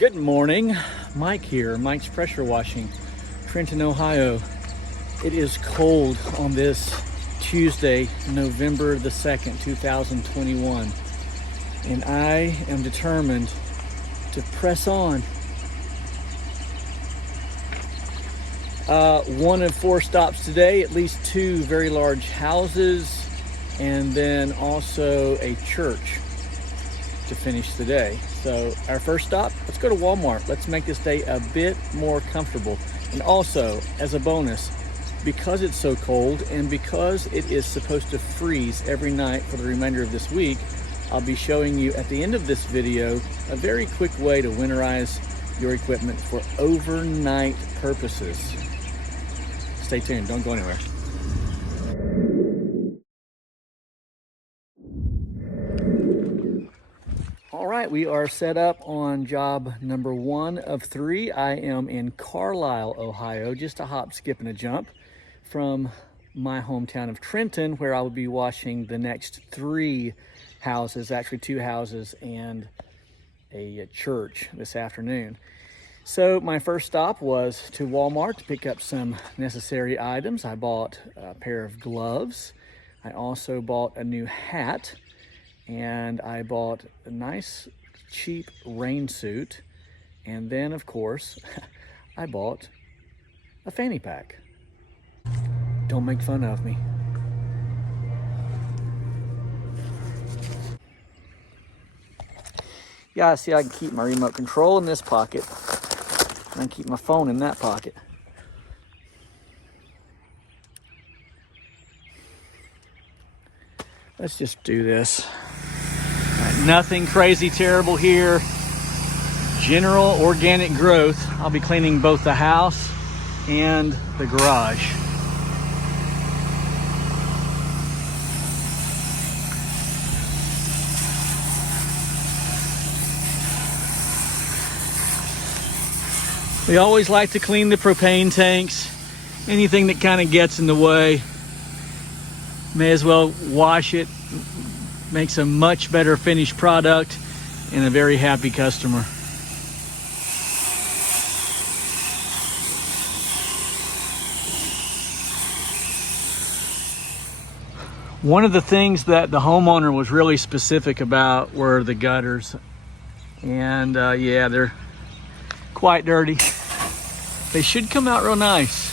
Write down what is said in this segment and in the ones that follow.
Good morning, Mike here, Mike's Pressure Washing, Trenton, Ohio. It is cold on this Tuesday, November the 2nd, 2021, and I am determined to press on. One of four stops today, at least two very large houses, and then also a church to finish the day. So our first stop, let's go to Walmart. Let's make this day a bit more comfortable. And also, as a bonus, because it's so cold and because it is supposed to freeze every night for the remainder of this week, I'll be showing you at the end of this video a very quick way to winterize your equipment for overnight purposes. Stay tuned, don't go anywhere. All right, we are set up on job number 1 of 3. I am in Carlisle, Ohio, just a hop, skip, and a jump from my hometown of Trenton, where I will be washing the next 3 houses, actually 2 houses and a church this afternoon. So my first stop was to Walmart to pick up some necessary items. I bought a pair of gloves. I also bought a new hat. And I bought a nice, cheap rain suit. And then, of course, I bought a fanny pack. Don't make fun of me. Yeah, see, I can keep my remote control in this pocket. And I can keep my phone in that pocket. Let's just do this. Nothing crazy terrible here. General organic growth. I'll be cleaning both the house and the garage. We always like to clean the propane tanks. Anything that kind of gets in the way, may as well wash it. Makes a much better finished product and a very happy customer. One of the things that the homeowner was really specific about were the gutters. And yeah, they're quite dirty. They should come out real nice.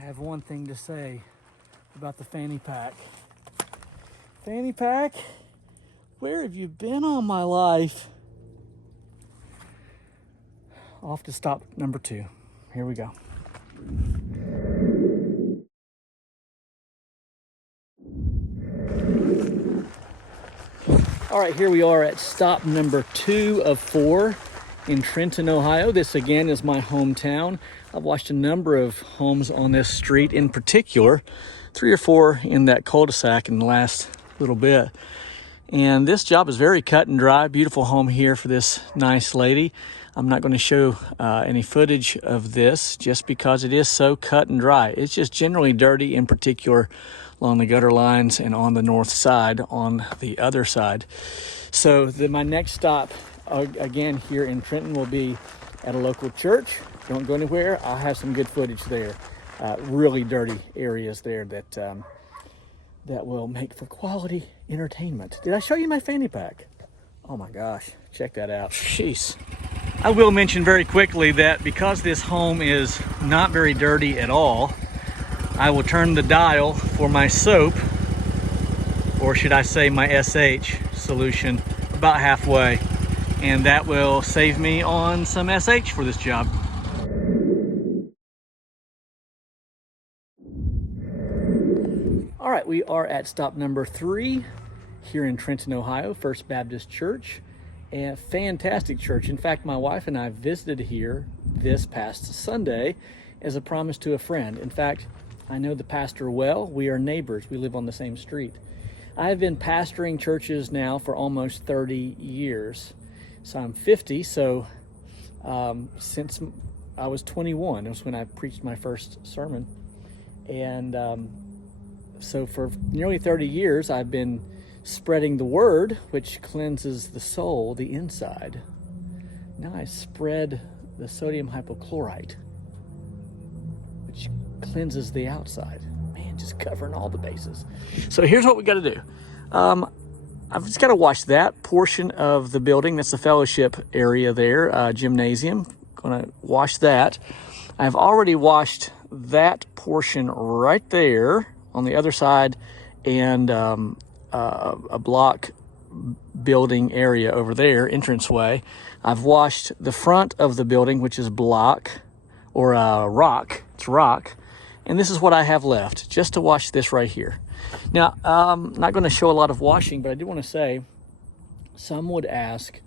I have one thing to say about the fanny pack. Fanny pack, where have you been all my life? Off to stop number 2. Here we go. All right, here we are at stop number 2 of 4 in Trenton, Ohio. This again is my hometown. I've watched a number of homes on this street, in particular 3 or 4 in that cul-de-sac in the last little bit. And this job is very cut and dry. Beautiful home here for this nice lady. I'm not going to show any footage of this just because it is so cut and dry. It's just generally dirty, in particular along the gutter lines and on the north side, on the other side. So my next stop again here in Trenton will be at a local church. Don't go anywhere. I'll have some good footage there. Really dirty areas there that will make for quality entertainment. Did I show you my fanny pack? Oh my gosh, check that out. Jeez. I will mention very quickly that because this home is not very dirty at all, I will turn the dial for my soap, or should I say my SH solution, about halfway. And that will save me on some SH for this job. All right, we are at stop number 3 here in Trenton, Ohio, First Baptist Church. A fantastic church. In fact, my wife and I visited here this past Sunday as a promise to a friend. In fact, I know the pastor well. We are neighbors. We live on the same street. I have been pastoring churches now for almost 30 years. So I'm 50, so since I was 21, it was when I preached my first sermon. And so for nearly 30 years, I've been spreading the word, which cleanses the soul, the inside. Now I spread the sodium hypochlorite, which cleanses the outside. Man, just covering all the bases. So here's what we got to do. I've just got to wash that portion of the building. That's the fellowship area there, gymnasium. Going to wash that. I've already washed that portion right there on the other side, and a block building area over there, entranceway. I've washed the front of the building, which is block or rock. It's rock. And this is what I have left, just to wash this right here. Now, I'm not going to show a lot of washing, but I do want to say, some would ask,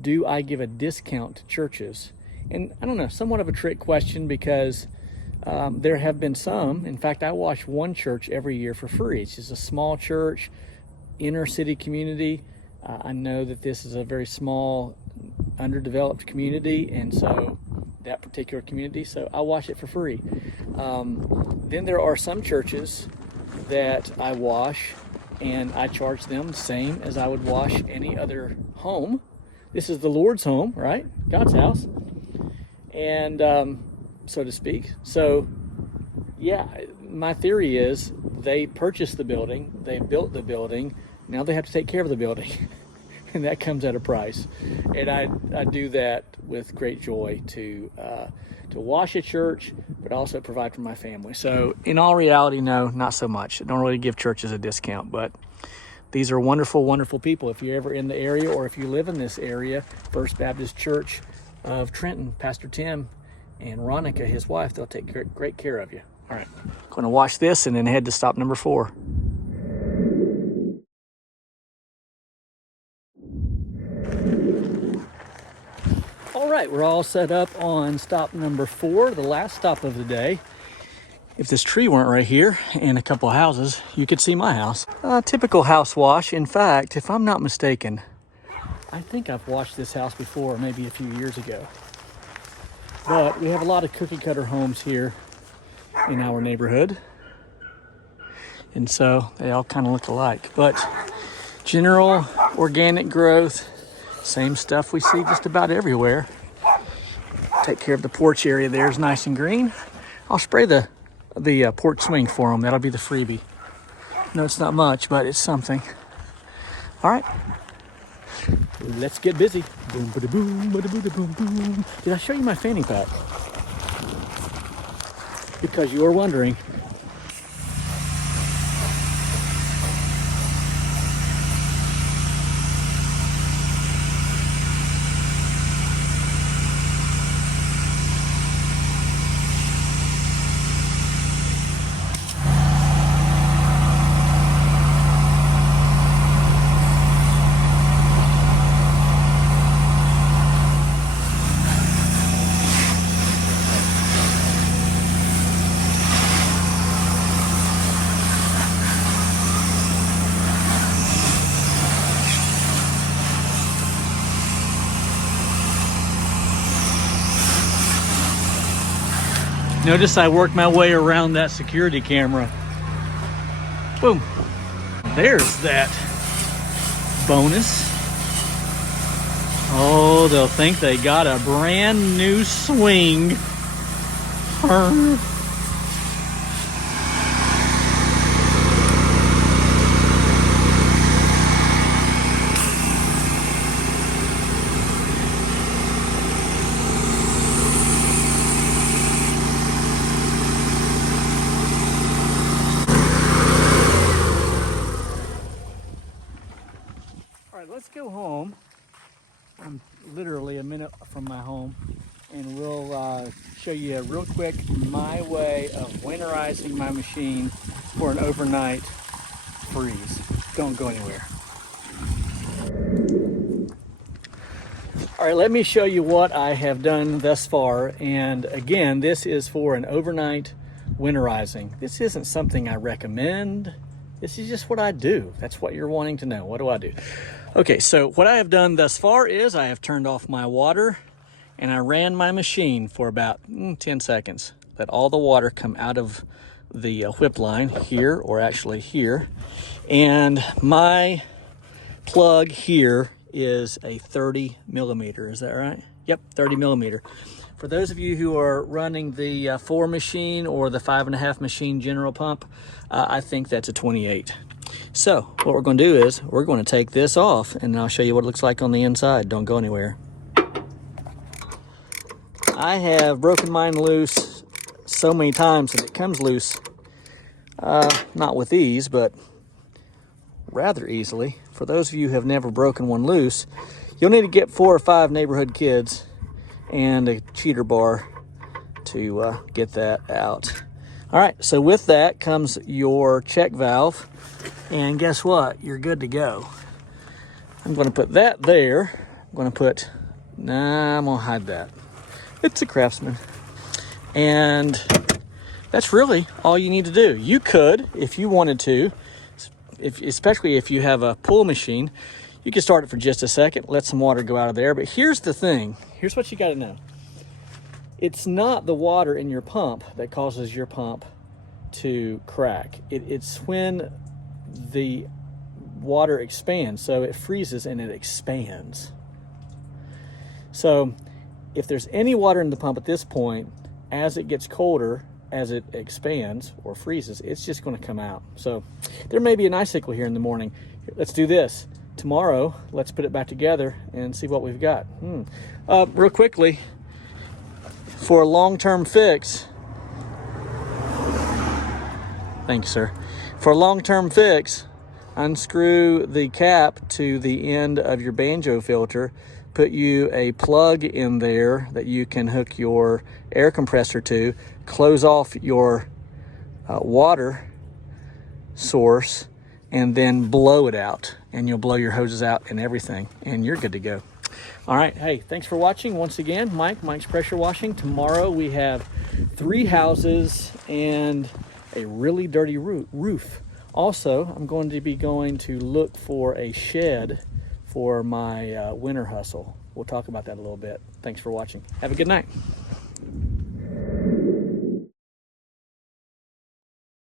do I give a discount to churches? And I don't know, somewhat of a trick question, because there have been some. In fact, I wash one church every year for free. It's just a small church, inner city community. I know that this is a very small, underdeveloped community, and so that particular community, so I wash it for free. Then there are some churches that I wash, and I charge them the same as I would wash any other home. This is the Lord's home, right? God's house, and so to speak. So yeah, my theory is they purchased the building, they built the building, now they have to take care of the building. And that comes at a price. And I do that with great joy to wash a church, but also provide for my family. So in all reality, no, not so much. I don't really give churches a discount, but these are wonderful, wonderful people. If you're ever in the area, or if you live in this area, First Baptist Church of Trenton, Pastor Tim and Ronica, his wife, they'll take great care of you. All right, I'm going to wash this and then head to stop number 4. All right, we're all set up on stop number 4, the last stop of the day. If this tree weren't right here and a couple of houses, you could see my house. Typical house wash. In fact, if I'm not mistaken, I think I've washed this house before, maybe a few years ago. But we have a lot of cookie cutter homes here in our neighborhood. And so they all kind of look alike. But general organic growth, same stuff we see just about everywhere. Take care of the porch area there is nice and green. I'll spray the porch swing for them. That'll be the freebie. No, it's not much, but it's something. All right, let's get busy. Boom, bada boom, bada bada boom, boom. Did I show you my fanny pack? Because you were wondering. Notice I worked my way around that security camera. Boom. There's that bonus. Oh, they'll think they got a brand new swing. Let's go home. I'm literally a minute from my home, and we'll show you real quick my way of winterizing my machine for an overnight freeze. Don't go anywhere. All right, let me show you what I have done thus far. And again, this is for an overnight winterizing. This isn't something I recommend. This is just what I do. That's what you're wanting to know. What do I do? Okay, so what I have done thus far is I have turned off my water and I ran my machine for about 10 seconds. Let all the water come out of the whip line here, or actually here. And my plug here is a 30 millimeter, is that right? Yep, 30 millimeter. For those of you who are running the 4 machine or the 5.5 machine general pump, I think that's a 28. So what we're going to do is we're going to take this off and I'll show you what it looks like on the inside. Don't go anywhere. I have broken mine loose so many times that it comes loose, not with ease, but rather easily. For those of you who have never broken one loose, you'll need to get 4 or 5 neighborhood kids and a cheater bar to get that out. All right, so with that comes your check valve, and guess what? You're good to go. I'm going to put that there. I'm going to hide that. It's a Craftsman. And that's really all you need to do. You could, if you wanted to, especially if you have a pull machine, you can start it for just a second, let some water go out of there. But here's the thing. Here's what you got to know. It's not the water in your pump that causes your pump to crack. It's when the water expands. So it freezes and it expands. So if there's any water in the pump at this point, as it gets colder, as it expands or freezes, it's just going to come out. So there may be an icicle here in the morning. Let's do this. Tomorrow, let's put it back together and see what we've got. Real quickly, for a long-term fix, thank you, sir. For a long-term fix, unscrew the cap to the end of your banjo filter, put you a plug in there that you can hook your air compressor to, close off your water source, and then blow it out. And you'll blow your hoses out and everything, and you're good to go. All right, hey, thanks for watching. Once again, Mike's Pressure Washing. Tomorrow we have 3 houses and a really dirty roof. Also, I'm going to look for a shed for my winter hustle. We'll talk about that a little bit. Thanks for watching. Have a good night.